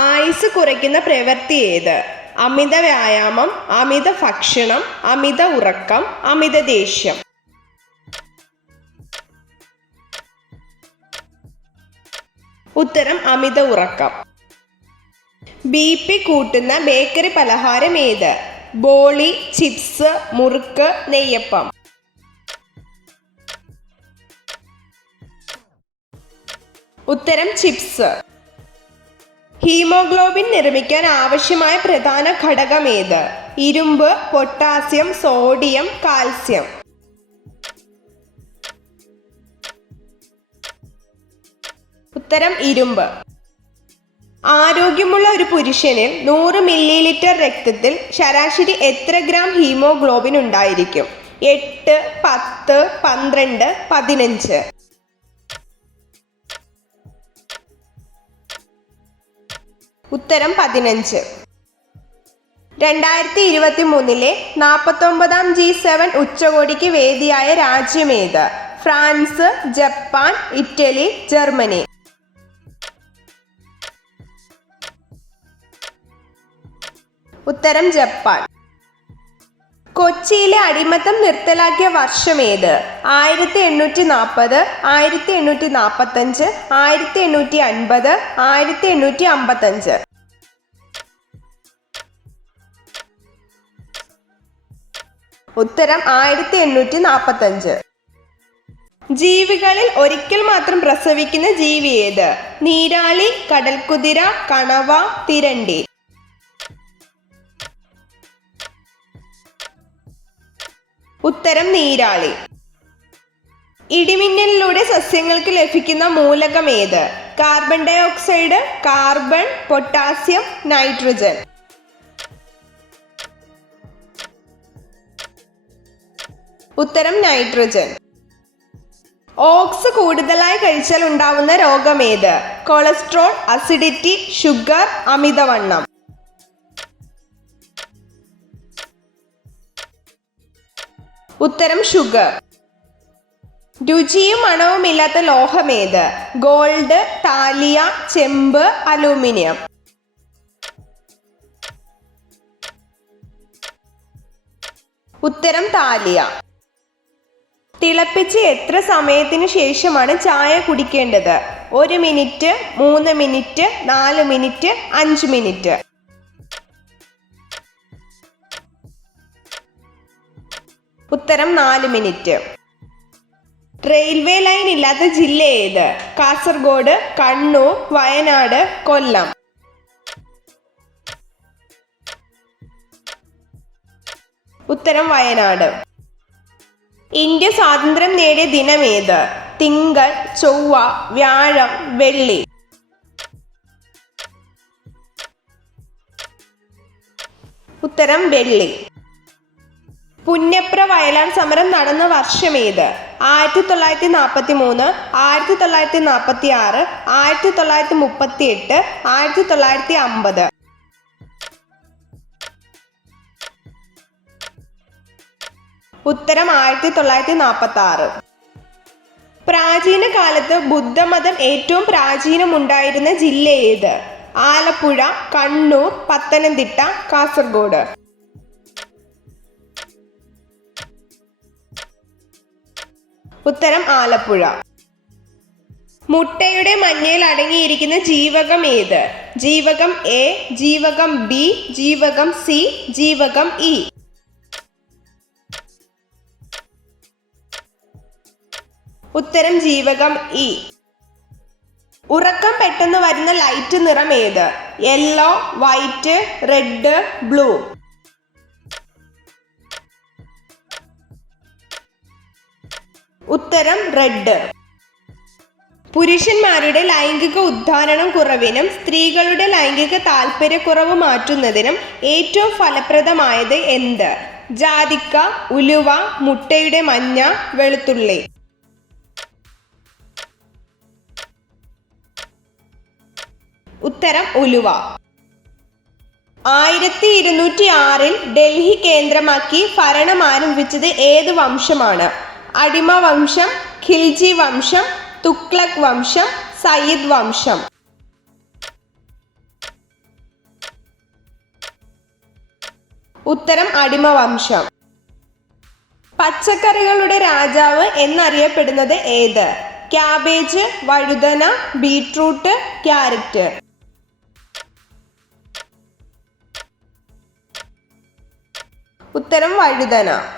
ആയുസ് കുറയ്ക്കുന്ന പ്രവൃത്തി ഏത്? അമിത വ്യായാമം, അമിത ഭക്ഷണം, അമിത ഉറക്കം, അമിത ദേഷ്യം. ഉത്തരം അമിത ഉറക്കം. BP കൂട്ടുന്ന ബേക്കറി പലഹാരം ഏത്? ബോളി, ചിപ്സ്, മുറുക്ക്, നെയ്യപ്പം. ഉത്തരം ചിപ്സ്. ഹീമോഗ്ലോബിൻ നിർമ്മിക്കാൻ ആവശ്യമായ പ്രധാന ഘടകം ഏത്? ഇരുമ്പ്, പൊട്ടാസ്യം, സോഡിയം, കാൽസ്യം. ഉത്തരം ഇരുമ്പ്. ആരോഗ്യമുള്ള ഒരു പുരുഷനിൽ 100 മില്ലി രക്തത്തിൽ ശരാശരി എത്ര ഗ്രാം ഹീമോഗ്ലോബിൻ ഉണ്ടായിരിക്കും? 8, 10, 12, 15. ഉത്തരം 15. 2023 49ാം G7 ഉച്ചകോടിക്ക് വേദിയായ രാജ്യമേത്? France, Japan, Italy, Germany. ഉത്തരം ജപ്പാൻ. കൊച്ചിയിലെ അടിമത്തം നിർത്തലാക്കിയ വർഷമേത്? 1840, 1845, 1850, 1855. ഉത്തരം 1845. ജീവികളിൽ ഒരിക്കൽ മാത്രം പ്രസവിക്കുന്ന ജീവി ഏത്? നീരാളി, കടൽക്കുതിര, കണവ, തിരണ്ടി. ഉത്തരം നീരാളി. ഇടിമിന്നലിലൂടെ സസ്യങ്ങൾക്ക് ലഭിക്കുന്ന മൂലകം ഏത്? Carbon dioxide, carbon, potassium, nitrogen. ഉത്തരം നൈട്രജൻ. ഓട്സ് കൂടുതലായി കഴിച്ചാൽ ഉണ്ടാവുന്ന രോഗമേത്? കൊളസ്ട്രോൾ, അസിഡിറ്റി, ഷുഗർ, അമിതവണ്ണം. ഉത്തരം ഷുഗർ. രുചിയും മണവുമില്ലാത്ത ലോഹമേത്? ഗോൾഡ്, താലിയ, ചെമ്പ്, അലൂമിനിയം. ഉത്തരം താലിയ. തിളപ്പിച്ച് എത്ര സമയത്തിന് ശേഷമാണ് ചായ കുടിക്കേണ്ടത്? 1 മിനിറ്റ്, 3 മിനിറ്റ്, 4 മിനിറ്റ്, 5 മിനിറ്റ്. ഉത്തരം 4 മിനിറ്റ്. റെയിൽവേ ലൈൻ ഇല്ലാത്ത ജില്ല ഏത്? കാസർഗോഡ്, കണ്ണൂർ, വയനാട്, കൊല്ലം. ഉത്തരം വയനാട്. ഇന്ത്യ സ്വാതന്ത്ര്യം നേടിയ ദിനമേത്? തിങ്കൾ, ചൊവ്വ, വ്യാഴം, വെള്ളി. ഉത്തരം വെള്ളി. പുന്നപ്ര വയലാർ സമരം നടന്ന വർഷമേത്? 1943, 1946, 1938, 1950. ഉത്തരം 1946. പ്രാചീന കാലത്ത് ബുദ്ധമതം ഏറ്റവും പ്രാചീനമുണ്ടായിരുന്ന ജില്ല ഏത്? ആലപ്പുഴ, കണ്ണൂർ, പത്തനംതിട്ട, കാസർഗോഡ്. ഉത്തരം ആലപ്പുഴ. മുട്ടയുടെ മഞ്ഞയിൽ അടങ്ങിയിരിക്കുന്ന ജീവകം ഏത്? ജീവകം എ, ജീവകം ബി, ജീവകം സി, ജീവകം ഇ. ഉത്തരം ജീവകം ഇ. ഉറക്കം പെട്ടെന്ന് വരുന്ന ലൈറ്റ് നിറം ഏത്? Yellow, white, red, blue. ഉത്തരം റെഡ്. പുരുഷന്മാരുടെ ലൈംഗിക ഉദ്ധാരണം കുറവിനും സ്ത്രീകളുടെ ലൈംഗിക താല്പര്യക്കുറവ് മാറ്റുന്നതിനും ഏറ്റവും ഫലപ്രദമായത് എന്ത്? ജാതിക്ക, ഉലുവ, മുട്ടയുടെ മഞ്ഞ, വെളുത്തുള്ളി. ഉത്തരം ഉലുവ. 1206 ഡൽഹി കേന്ദ്രമാക്കി ഭരണം ആരംഭിച്ചത് ഏത് വംശമാണ്? അടിമ വംശം, ഖിൽജി വംശം, തുഗ്ലക് വംശം, സയ്യിദ് വംശം. ഉത്തരം അടിമവംശം. പച്ചക്കറികളുടെ രാജാവ് എന്നറിയപ്പെടുന്നത് ഏത്? ക്യാബേജ്, വഴുതന, ബീട്രൂട്ട്, ക്യാരറ്റ്. ഉത്തരം വഴുതന.